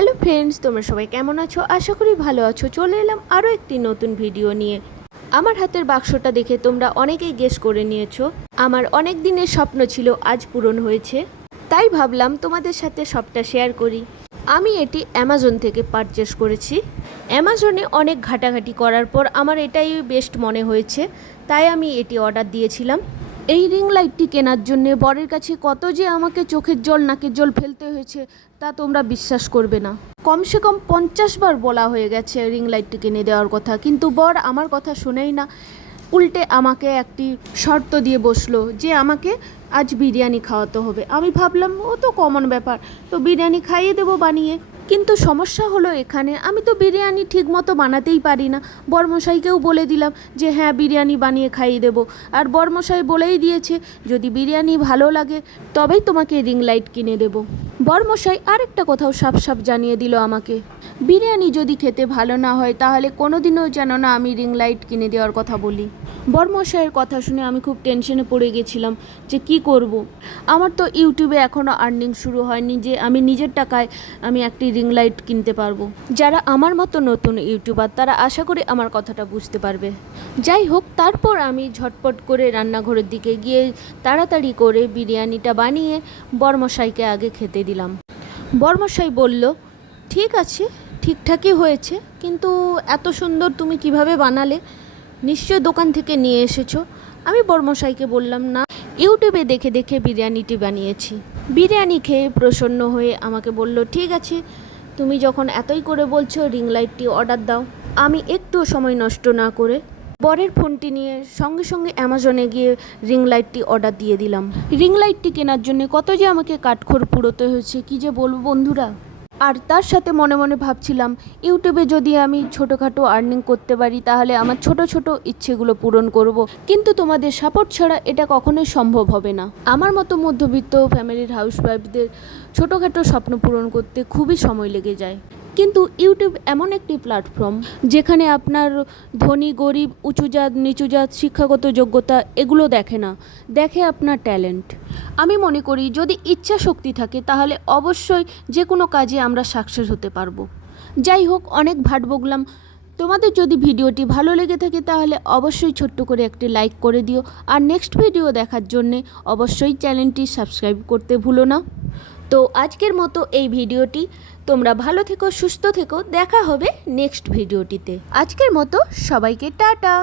Hello friends, তোমরা সবাই কেমন আছো? আশা করি ভালো আছো। চলে এলাম আরও একটি নতুন ভিডিও নিয়ে। আমার হাতের বাক্সটা দেখে তোমরা অনেকেই গেস করে নিয়েছো। আমার অনেক দিনের স্বপ্ন ছিল, আজ পূরণ হয়েছে। তাই ভাবলাম তোমাদের সাথে সবটা শেয়ার করি। আমি এটি অ্যামাজন থেকে পারচেস করেছি। অ্যামাজনে অনেক ঘাটাঘাটি করার পর আমার এটাই বেস্ট মনে হয়েছে, তাই আমি এটি অর্ডার দিয়েছিলাম। এই রিং লাইটটি কেনার জন্যে বরের কাছে কত যে আমাকে চোখের জল নাকের জল ফেলতে হয়েছে তা তোমরা বিশ্বাস করবে না। কমসে কম 50 বার বলা হয়ে গেছে রিং লাইটটি কিনে দেওয়ার কথা, কিন্তু বর আমার কথা শোনেই না। উল্টে আমাকে একটি শর্ত দিয়ে বসলো যে আমাকে আজ বিরিয়ানি খাওয়াতে হবে। আমি ভাবলাম ও তো কমন ব্যাপার, তো বিরিয়ানি খাইয়ে দেবো বানিয়ে। কিন্তু সমস্যা হলো এখানে আমি তো বিরিয়ানি ঠিকমতো বানাতেই পারি না। বরমশাইকেও বলে দিলাম যে হ্যাঁ বিরিয়ানি বানিয়ে খাইয়ে দেবো, আর বরমশাই বলেই দিয়েছে যদি বিরিয়ানি ভালো লাগে তবেই তোমাকে রিং লাইট কিনে দেবো। বরমশাই আরেকটা কোথাও সাপ সাপ জানিয়ে দিল আমাকে, বিরিয়ানি যদি খেতে ভালো না হয় তাহলে কোনোদিনও যেন না আমি রিং লাইট কিনে দেওয়ার কথা বলি। বরমশাইয়ের কথা শুনে আমি খুব টেনশনে পড়ে গেছিলাম যে কি করব। আমার তো ইউটিউবে এখনও আর্নিং শুরু হয়নি যে আমি নিজের টাকায় আমি একটি রিং লাইট কিনতে পারবো। যারা আমার মতো নতুন ইউটিউবার তারা আশা করি আমার কথাটা বুঝতে পারবে। যাই হোক, তারপর আমি ঝটপট করে রান্নাঘরের দিকে গিয়ে তাড়াতাড়ি করে বিরিয়ানিটা বানিয়ে বরমশাইকে আগে খেতে দিলাম। বরমশাই বলল, ঠিক আছে, ঠিকঠাকই হয়েছে, কিন্তু এত সুন্দর তুমি কিভাবে বানালে? নিশ্চয় দোকান থেকে নিয়ে এসেছো। আমি বরমশাইকে বললাম, না, ইউটিউবে দেখে দেখে বিরিয়ানিটি বানিয়েছি। বিরিয়ানি খেয়ে প্রসন্ন হয়ে আমাকে বলল, ঠিক আছে, তুমি যখন এতই করে বলছো রিং লাইটটি অর্ডার দাও। আমি একটু সময় নষ্ট না করে বরের ফোনটি নিয়ে সঙ্গে সঙ্গে অ্যামাজনে গিয়ে রিং লাইটটি অর্ডার দিয়ে দিলাম। রিং লাইটটি কেনার জন্য কত যে আমাকে কাঠখড় পুড়োতে হয়েছে কি যে বলবো বন্ধুরা। আর তার সাথে মনে মনে ভাবছিলাম ইউটিউবে যদি আমি ছোটোখাটো আর্নিং করতে পারি তাহলে আমার ছোট ছোট ইচ্ছেগুলো পূরণ করব। কিন্তু তোমাদের সাপোর্ট ছাড়া এটা কখনোই সম্ভব হবে না। আমার মতো মধ্যবিত্ত ফ্যামিলির হাউসওয়াইফদের ছোটোখাটো স্বপ্ন পূরণ করতে খুবই সময় লেগে যায়। কিন্তু ইউটিউব এমন একটি প্ল্যাটফর্ম যেখানে আপনার ধনী গরিব উঁচু জাত নিচু জাত শিক্ষাগত যোগ্যতা এগুলো দেখে না, দেখে আপনার ট্যালেন্ট। আমি মনে করি যদি ইচ্ছা শক্তি থাকে তাহলে অবশ্যই যে কোনো কাজে আমরা সাকসেস হতে পারবো। যাই হোক, অনেক ভাট বকলাম। তোমাদের যদি ভিডিওটি ভালো লেগে থাকে তাহলে অবশ্যই ছোট্ট করে একটি লাইক করে দিও, আর নেক্সট ভিডিও দেখার জন্যে অবশ্যই চ্যানেলটি সাবস্ক্রাইব করতে ভুলো না। তো আজকের মতো এই ভিডিওটি, তোমরা ভালো থেকো, সুস্থ থেকো, দেখা হবে নেক্সট ভিডিওটিতে। আজকের মতো সবাইকে টাটা।